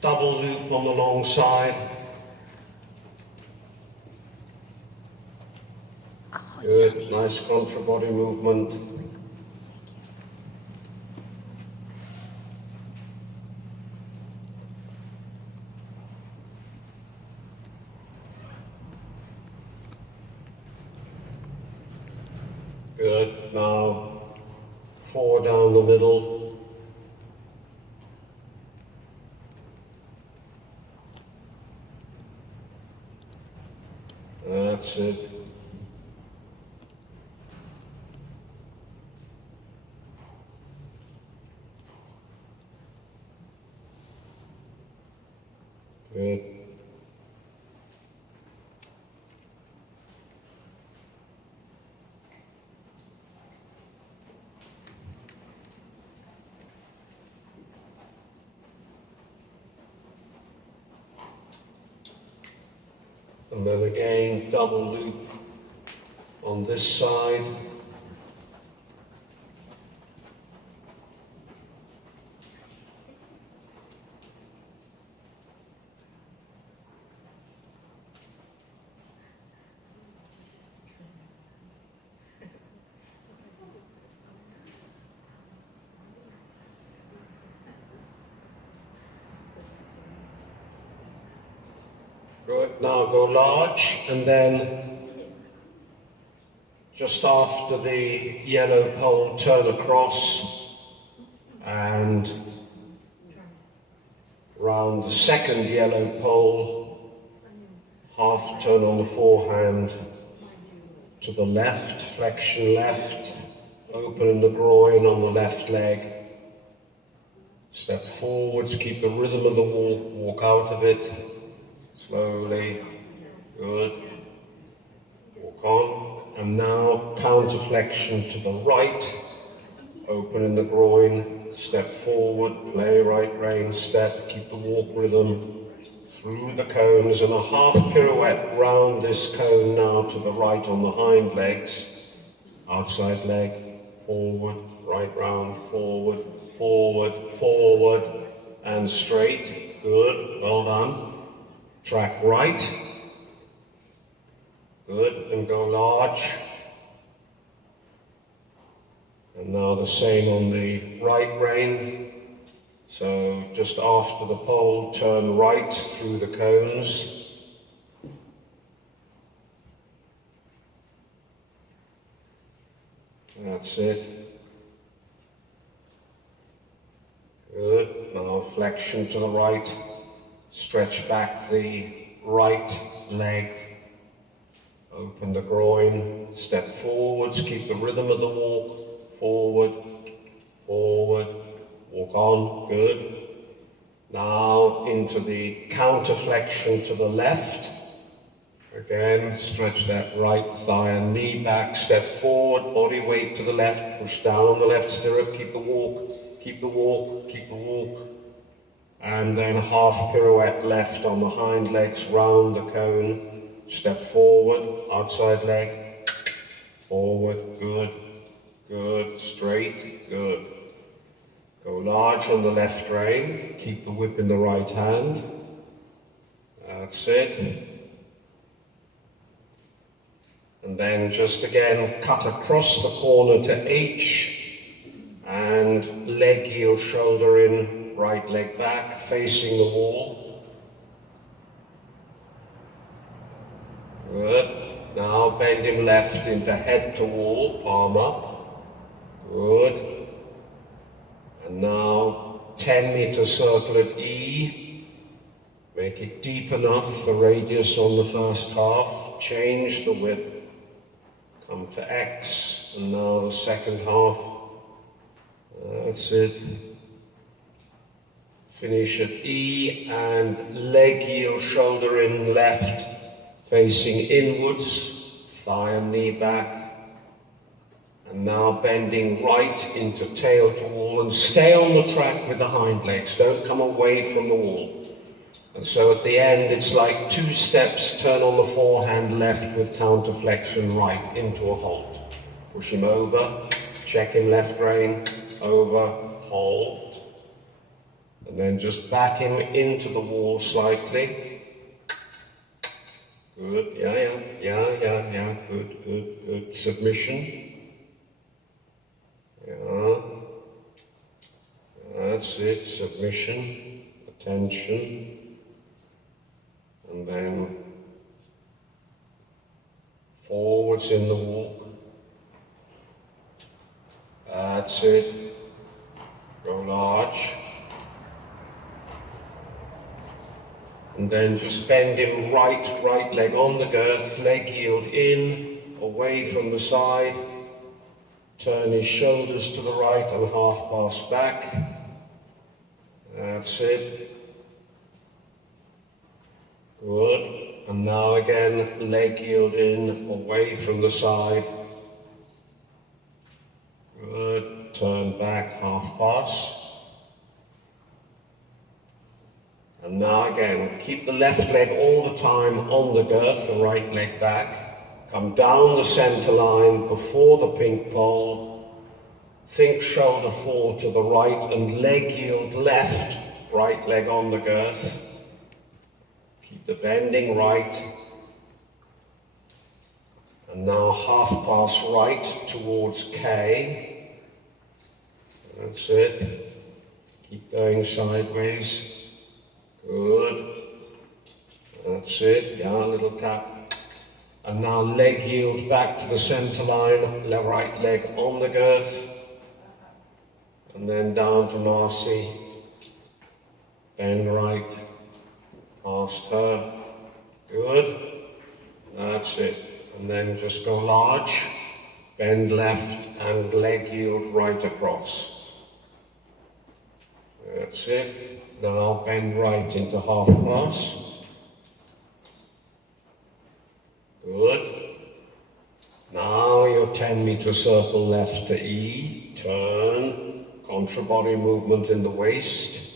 double loop on the long side. Good, nice contra-body movement. Good, now 4 down the middle. That's it. Good. And then again, double loop on this side. Good, now go large, and then just after the yellow pole, turn across and round the second yellow pole, half turn on the forehand to the left, flexion left, open in the groin on the left leg. Step forwards, keep the rhythm of the walk out of it. Slowly, good. Walk on, and now counter flexion to the right, open in the groin, step forward, play right rein, step, keep the walk rhythm through the cones, and a half pirouette round this cone now to the right on the hind legs, outside leg, forward, right round, forward, forward, forward, and straight, good, well done. Track right, good, and go large. And now the same on the right rein. So just after the pole, turn right through the cones. That's it. Good, now flexion to the right. Stretch back the right leg, open the groin, step forwards, keep the rhythm of the walk, forward, forward, walk on, good. Now into the counter flexion to the left. Again, stretch that right thigh and knee back, step forward, body weight to the left, push down on the left stirrup, keep the walk, keep the walk, keep the walk. And then half pirouette left on the hind legs, round the cone, step forward, outside leg, forward, good, good, straight, good. Go large on the left rein, keep the whip in the right hand, that's it. And then just again, cut across the corner to H, and leg heel, shoulder in, right leg back, facing the wall. Good. Now bend him left into head to wall, palm up. Good. And now 10-meter circle at E. Make it deep enough, the radius on the first half. Change the whip. Come to X, and now the second half. That's it. Finish at E, and leg heel, shoulder in left, facing inwards, thigh and knee back. And now bending right into tail to wall, and stay on the track with the hind legs, don't come away from the wall. And so at the end it's like 2 steps, turn on the forehand left with counter flexion right into a hold. Push him over, check him left rein, over, hold. And then just back him into the wall slightly. Good, yeah. Good. Submission. Yeah. That's it, submission, attention. And then forwards in the walk. That's it. Go large. And then just bend him right leg on the girth, leg heeled in, away from the side. Turn his shoulders to the right and half pass back. That's it. Good. And now again, leg heeled in, away from the side. Good. Turn back, half pass. And now again, keep the left leg all the time on the girth, the right leg back. Come down the center line before the pink pole. Think shoulder forward to the right and leg yield left, right leg on the girth. Keep the bending right. And now half pass right towards K. That's it. Keep going sideways. Good. That's it. Yeah, little tap. And now leg yield back to the center line, right leg on the girth. And then down to Marcy. Bend right. Past her. Good. That's it. And then just go large. Bend left and leg yield right across. That's it. Now bend right into half pass. Good. Now your 10-meter circle left to E. Turn. Contra body movement in the waist.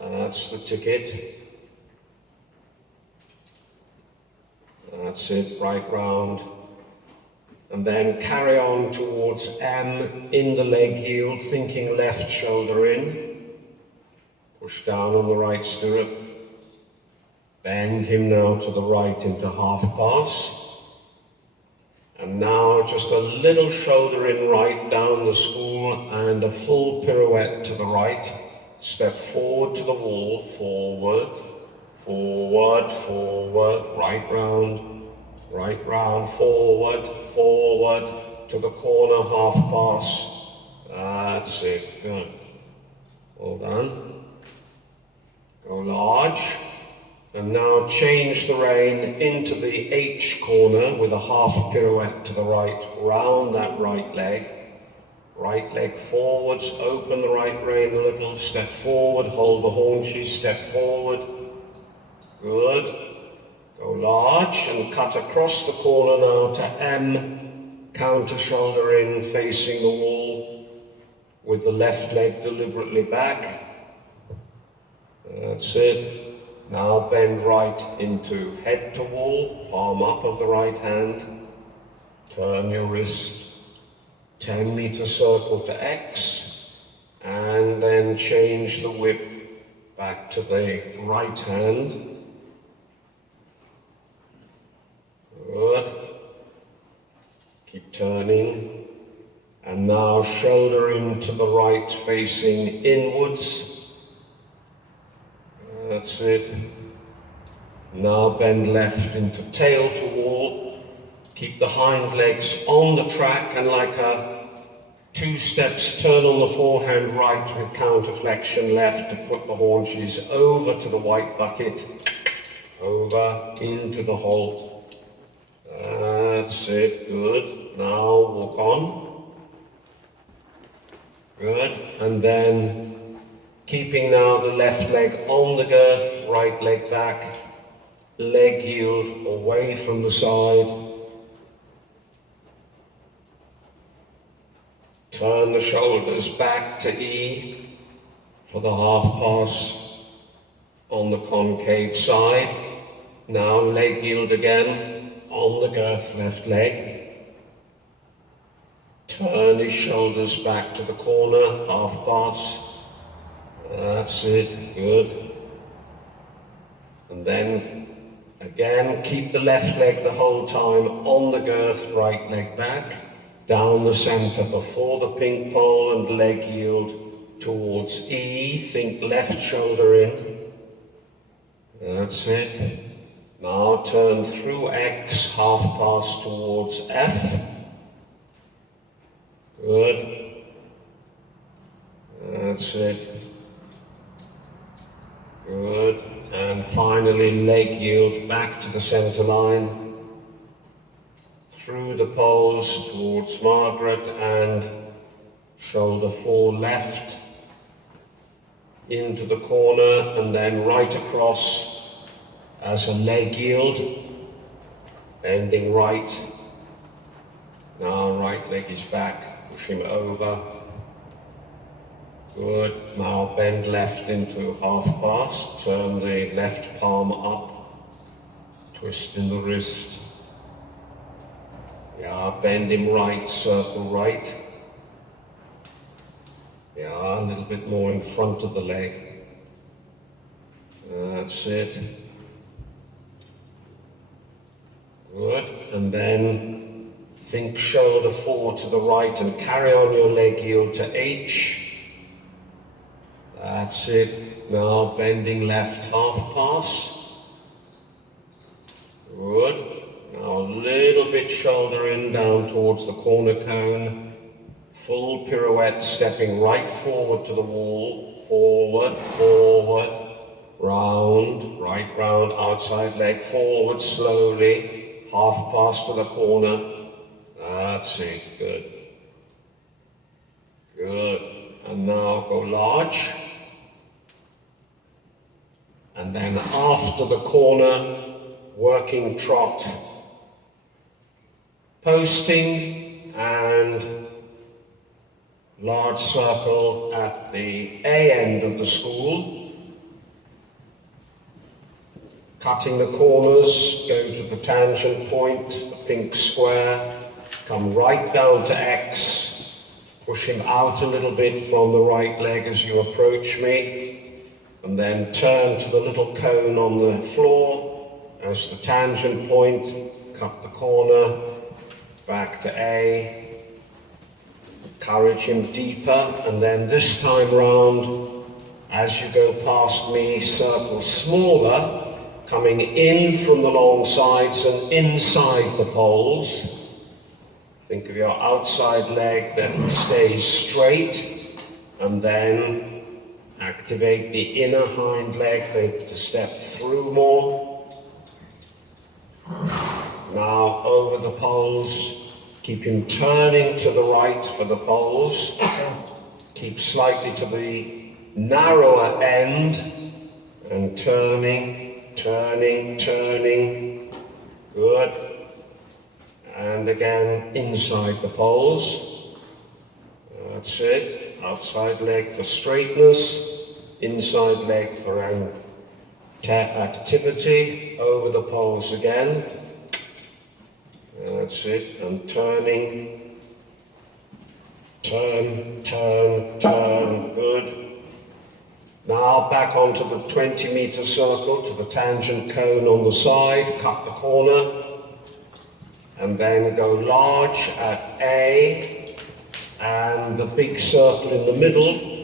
That's the ticket. That's it. Right round. And then carry on towards M in the leg yield, thinking left shoulder in. Push down on the right stirrup. Bend him now to the right into half pass. And now just a little shoulder in right down the school and a full pirouette to the right. Step forward to the wall, forward, right round, forward, to the corner, half pass. That's it, good. Well done. Go large, and now change the rein into the H corner with a half pirouette to the right, round that right leg forwards, open the right rein a little, step forward, hold the haunches, step forward, good, go large and cut across the corner now to M, counter shoulder in, facing the wall, with the left leg deliberately back. That's it. Now bend right into head to wall, palm up of the right hand. Turn your wrist. 10-meter circle to X. And then change the whip back to the right hand. Good. Keep turning. And now shoulder in to the right, facing inwards. That's it. Now bend left into tail to wall. Keep the hind legs on the track and like a 2 steps turn on the forehand right with counter flexion left to put the haunches over to the white bucket. Over into the hold. That's it. Good. Now walk on. Good. And then keeping now the left leg on the girth, right leg back, leg yield away from the side. Turn the shoulders back to E for the half pass on the concave side. Now leg yield again on the girth, left leg. Turn his shoulders back to the corner, half pass. That's it, good. And then again, keep the left leg the whole time on the girth, right leg back, down the center before the pink pole and leg yield towards E. Think left shoulder in. That's it. Now turn through X, half pass towards F. Good. That's it. Good. And finally leg yield back to the center line. Through the poles towards Margaret and shoulder 4 left. Into the corner and then right across as a leg yield. Bending right. Now right leg is back. Push him over. Good. Now bend left into half pass. Turn the left palm up. Twist in the wrist. Yeah, bend him right, circle right. Yeah, a little bit more in front of the leg. That's it. Good. And then think shoulder 4 to the right and carry on your leg yield to H. That's it. Now bending left half pass. Good. Now a little bit shoulder in down towards the corner cone. Full pirouette, stepping right forward to the wall. Forward, forward, round, right round, outside leg, forward slowly. Half pass to the corner. That's it. Good. Good. And now go large. And then after the corner, working trot, posting and large circle at the A end of the school. Cutting the corners, go to the tangent point, the pink square, come right down to X, push him out a little bit from the right leg as you approach me. And then turn to the little cone on the floor as the tangent point, cut the corner, back to A, encourage him deeper, and then this time round, as you go past me, circle smaller, coming in from the long sides and inside the poles. Think of your outside leg that stays straight, and then activate the inner hind leg, think to step through more. Now over the poles, keep him turning to the right for the poles. Keep slightly to the narrower end and turning, turning, turning. Good. And again inside the poles. That's it. Outside leg for straightness, inside leg for activity, over the poles again. That's it, and turning, turn, turn, turn, good. Now back onto the 20-meter circle to the tangent cone on the side, cut the corner, and then go large at A, and the big circle in the middle,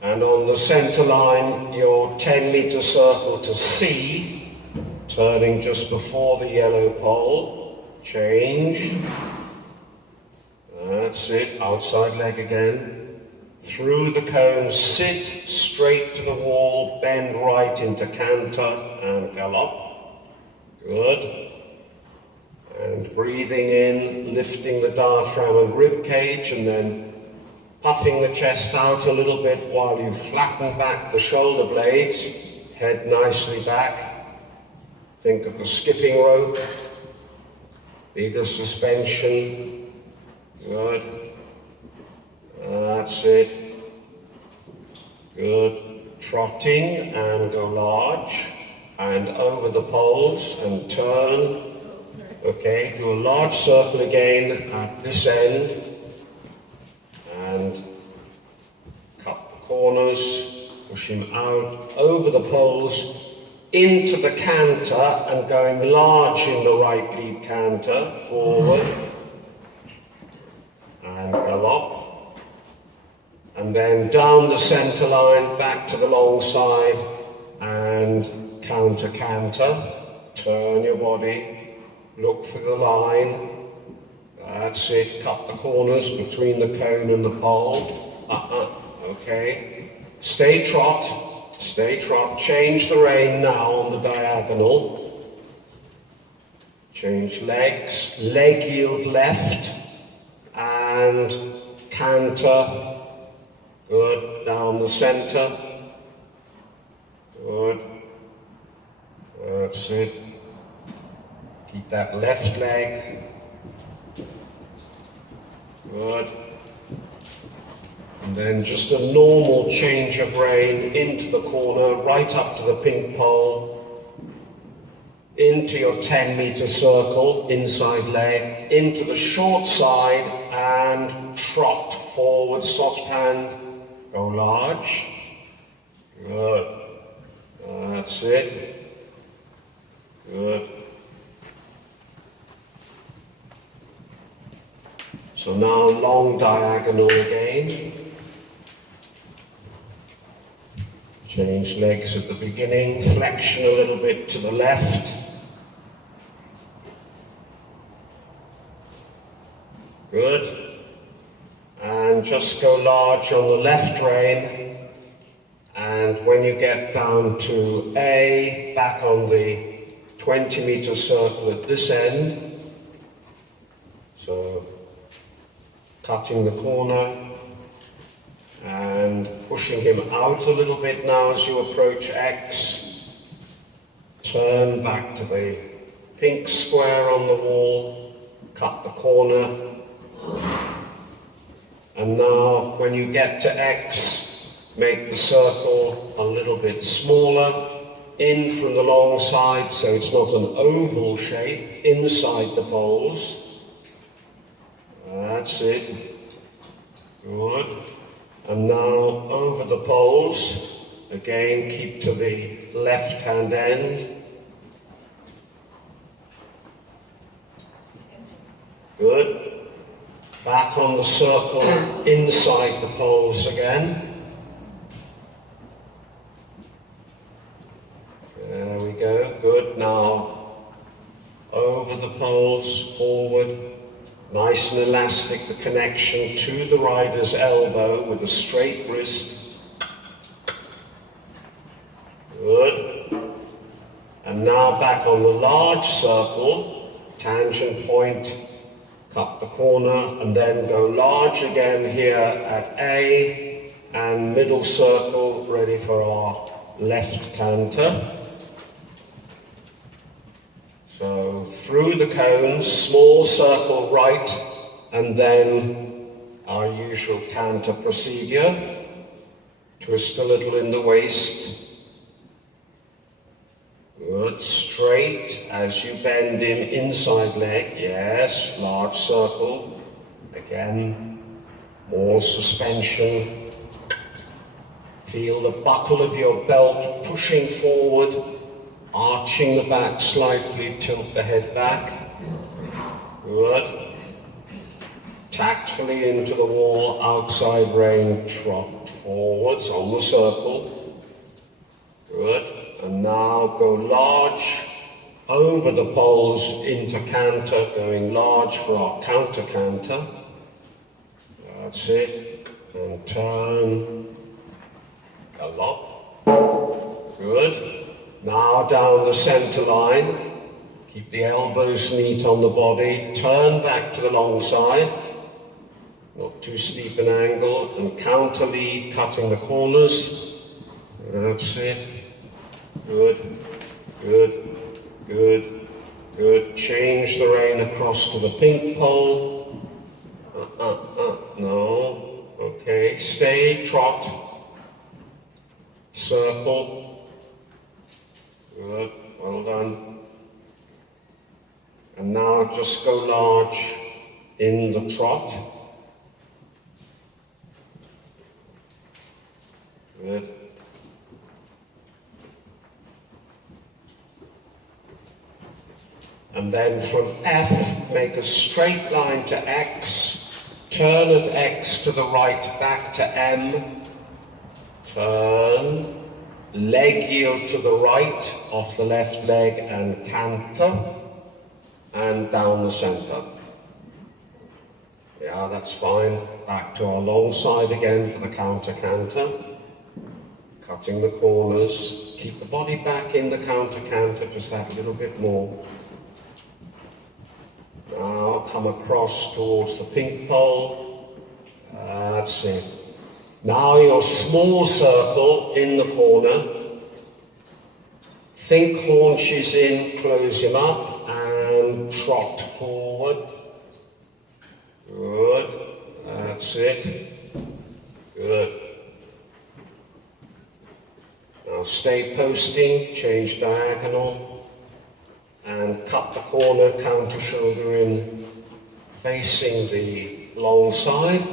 and on the center line your 10-meter circle to C, turning just before the yellow pole, change, that's it, outside leg again, through the cone, sit straight to the wall, bend right into canter and gallop, good. And breathing in, lifting the diaphragm and rib cage, and then puffing the chest out a little bit while you flatten back the shoulder blades, head nicely back. Think of the skipping rope, bigger suspension, good. That's it, good. Trotting and go large, and over the poles and turn. Okay, do a large circle again at this end and cut the corners, push him out over the poles, into the canter and going large in the right lead canter, forward, and gallop. And then down the centre line, back to the long side, and counter canter. Turn your body, look for the line. That's it, cut the corners between the cone and the pole. Okay. Stay trot, change the rein now on the diagonal. Change legs, leg yield left, and canter. Good, down the centre. Good. That's it. Keep that left leg. Good. And then just a normal change of rein into the corner, right up to the pink pole, into your 10-meter circle, inside leg, into the short side, and trot forward, soft hand, go large. Good. That's it. Good. So now long diagonal again. Change legs at the beginning, flexion a little bit to the left. Good. And just go large on the left rein. And when you get down to A, back on the 20-meter circle at this end. So, cutting the corner and pushing him out a little bit now as you approach X. Turn back to the pink square on the wall, cut the corner. And now when you get to X, make the circle a little bit smaller, in from the long side so it's not an oval shape, inside the poles. That's it. Good. And now over the poles. Again, keep to the left-hand end. Good. Back on the circle, inside the poles again. There we go. Good. Now over the poles, forward. Nice and elastic, the connection to the rider's elbow with a straight wrist. Good. And now back on the large circle, tangent point, cut the corner, and then go large again here at A, and middle circle, ready for our left canter. So through the cones, small circle right, and then our usual canter procedure. Twist a little in the waist. Good, straight as you bend in inside leg, yes, large circle. Again, more suspension. Feel the buckle of your belt pushing forward. Arching the back slightly, tilt the head back. Good. Tactfully into the wall, outside rein, trot forwards on the circle. Good. And now go large over the poles into canter, going large for our counter canter. That's it. And turn. Gallop. Good. Now down the centre line, keep the elbows neat on the body, turn back to the long side, not too steep an angle, and counter lead, cutting the corners. That's it. Good, good, good, good. Change the rein across to the pink pole. No. Okay, stay, trot, circle. Good, well done. And now just go large in the trot. Good. And then from F, make a straight line to X, turn at X to the right, back to M, turn, leg yield to the right, off the left leg and canter, and down the center. Yeah, that's fine. Back to our long side again for the counter canter. Cutting the corners. Keep the body back in the counter canter, just that little bit more. Now come across towards the pink pole. That's it. Now your small circle in the corner. Think haunches in, close him up, and trot forward. Good. That's it. Good. Now stay posting, change diagonal, and cut the corner, counter shoulder in, facing the long side,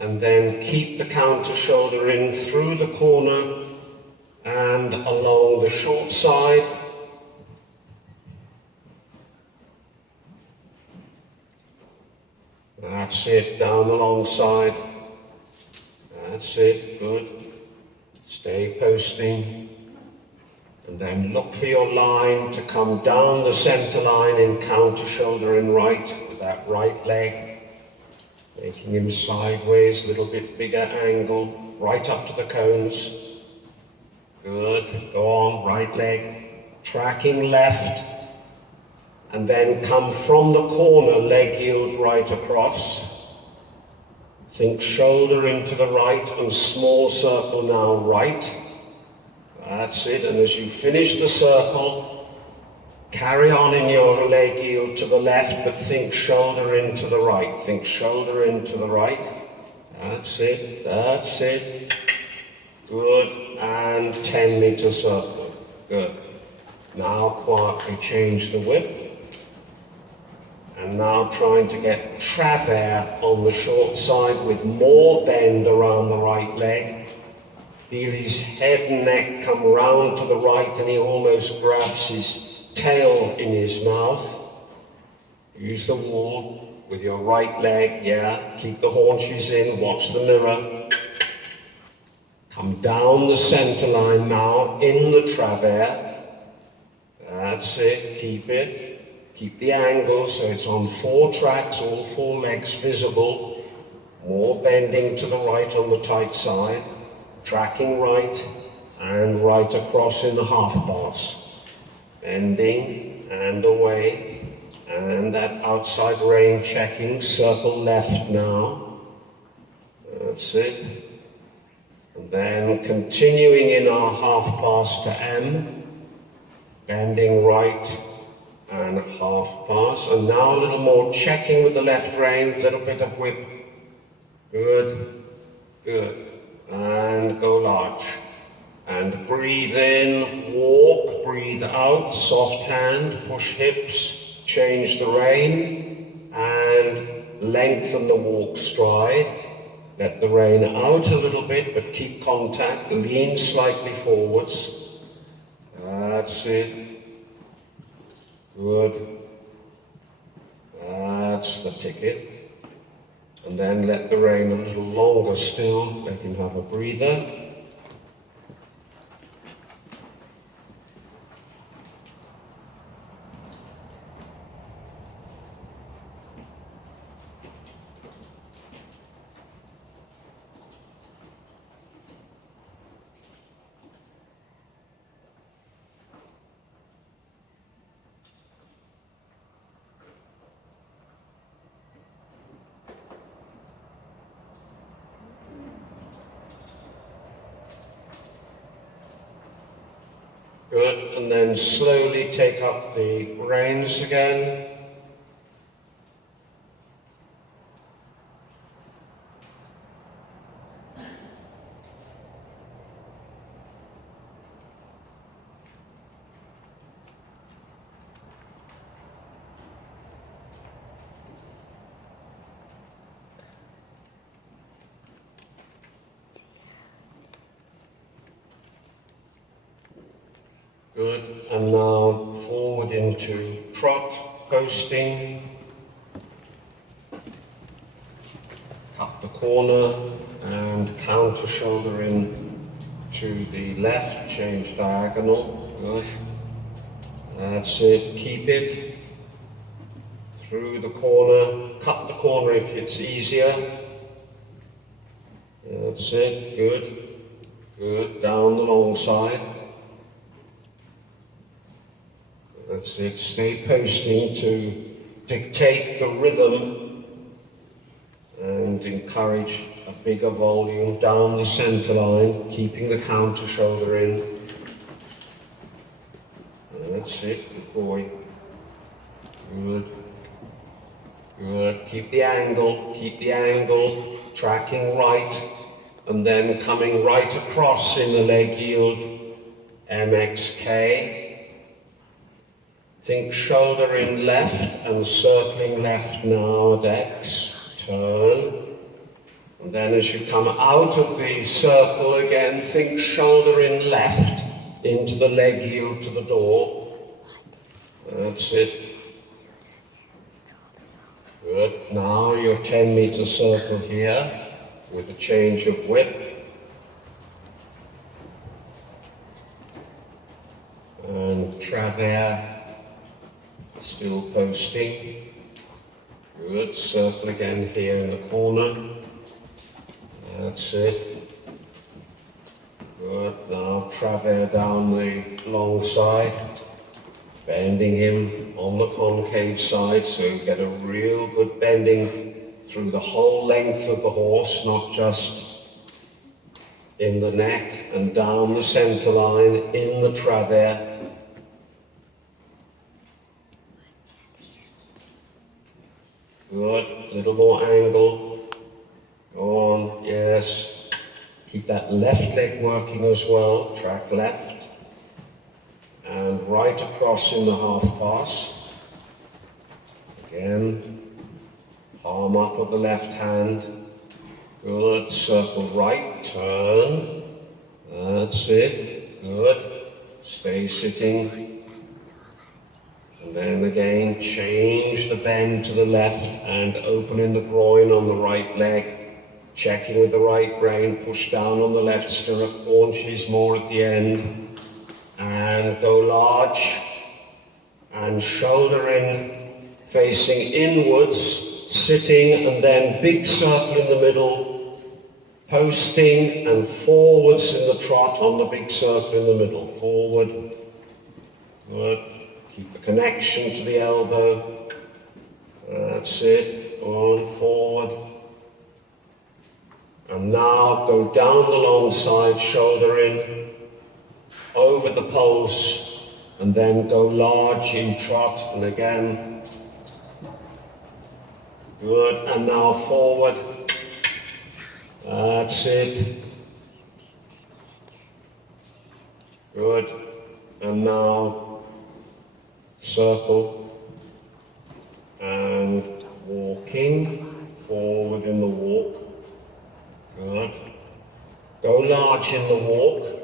and then keep the counter shoulder in through the corner and along the short side. That's it, down the long side. That's it, good. Stay posting. And then look for your line to come down the center line in counter shoulder in right with that right leg. Making him sideways, a little bit bigger angle, right up to the cones. Good, go on, right leg. Tracking left. And then come from the corner, leg yield right across. Think shoulder into the right and small circle now right. That's it, and as you finish the circle, carry on in your leg yield to the left, but think shoulder into the right. Think shoulder into the right. That's it, that's it. Good, and 10-meter circle. Good. Now quietly change the whip. And now trying to get travers on the short side with more bend around the right leg. Feel his head and neck come round to the right and he almost grabs his tail in his mouth. Use the wall with your right leg, yeah. Keep the haunches in, watch the mirror. Come down the center line now, in the travers. That's it, keep it. Keep the angle so it's on 4 tracks, all 4 legs visible. More bending to the right on the tight side. Tracking right and right across in the half pass. Bending and away. And that outside rein checking. Circle left now. That's it. And then continuing in our half pass to M. Bending right and half pass, and now a little more checking with the left rein, a little bit of whip. Good, good, and go large. And breathe in, walk, breathe out, soft hand, push hips, change the rein, and lengthen the walk stride. Let the rein out a little bit, but keep contact, lean slightly forwards. That's it. Good. That's the ticket. And then let the rein a little longer still. Let him have a breather. Good, and then slowly take up the reins again. Good. And now forward into trot, posting. Cut the corner and counter shoulder in to the left, change diagonal. Good. That's it. Keep it. Through the corner. Cut the corner if it's easier. That's it. Good. Good. Down the long side. That's it. Stay posting to dictate the rhythm and encourage a bigger volume down the center line, keeping the counter shoulder in. That's it. Good boy. Good. Good. Keep the angle. Keep the angle. Tracking right. And then coming right across in the leg yield. MXK. Think shoulder in left and circling left now at X. Turn. And then as you come out of the circle again, think shoulder in left into the leg yield to the door. That's it. Good. Now your 10-meter circle here with a change of whip. And travers. Still posting. Good. Circle again here in the corner. That's it. Good. Now travers down the long side. Bending him on the concave side so you get a real good bending through the whole length of the horse, not just in the neck, and down the center line in the travers. Good. Little more angle. Go on. Yes. Keep that left leg working as well. Track left. And right across in the half pass. Again. Palm up of the left hand. Good. Circle right. Turn. That's it. Good. Stay sitting. And then again, change the bend to the left and open in the groin on the right leg. Checking with the right rein, push down on the left stirrup, haunches more at the end. And go large. And shoulder in, facing inwards, sitting, and then big circle in the middle, posting and forwards in the trot on the big circle in the middle. Forward. Good. Keep the connection to the elbow. That's it. On, forward. And now go down the long side, shoulder in, over the pulse, and then go large in trot, and again. Good. And now forward. That's it. Good. And now circle and walking forward in the walk. Good. Go large in the walk.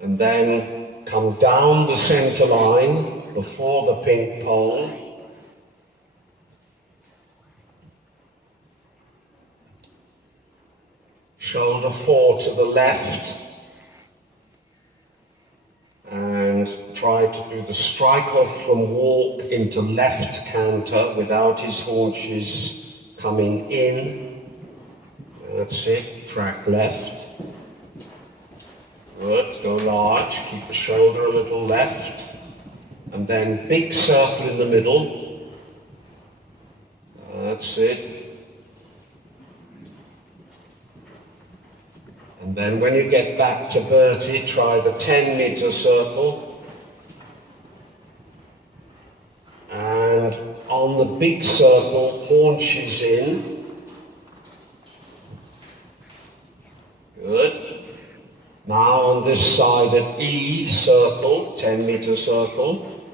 And then come down the center line before the pink pole. Shoulder 4 to the left. And try to do the strike off from walk into left canter without his haunches coming in. That's it. Track left. Good. Go large. Keep the shoulder a little left. And then big circle in the middle. That's it. And then when you get back to Bertie, try the 10-meter circle. And on the big circle, haunches in. Good. Now on this side at E, circle, 10-meter circle.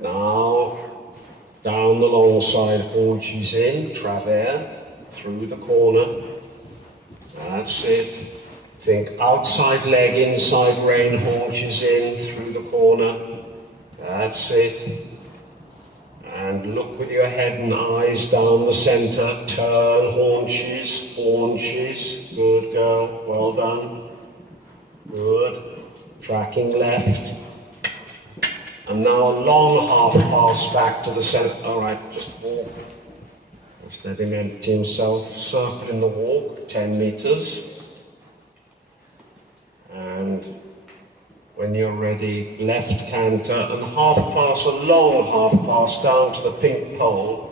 Now down the long side, haunches in, travers, through the corner. That's it. Think outside leg, inside rein, haunches in, through the corner. That's it. And look with your head and eyes down the centre. Turn, haunches, haunches. Good girl, well done. Good. Tracking left. And now a long half pass back to the centre. All right, just walk. Just let him empty himself. Circle in the walk, 10 metres. And when you're ready, left canter and half pass, a long half pass down to the pink pole.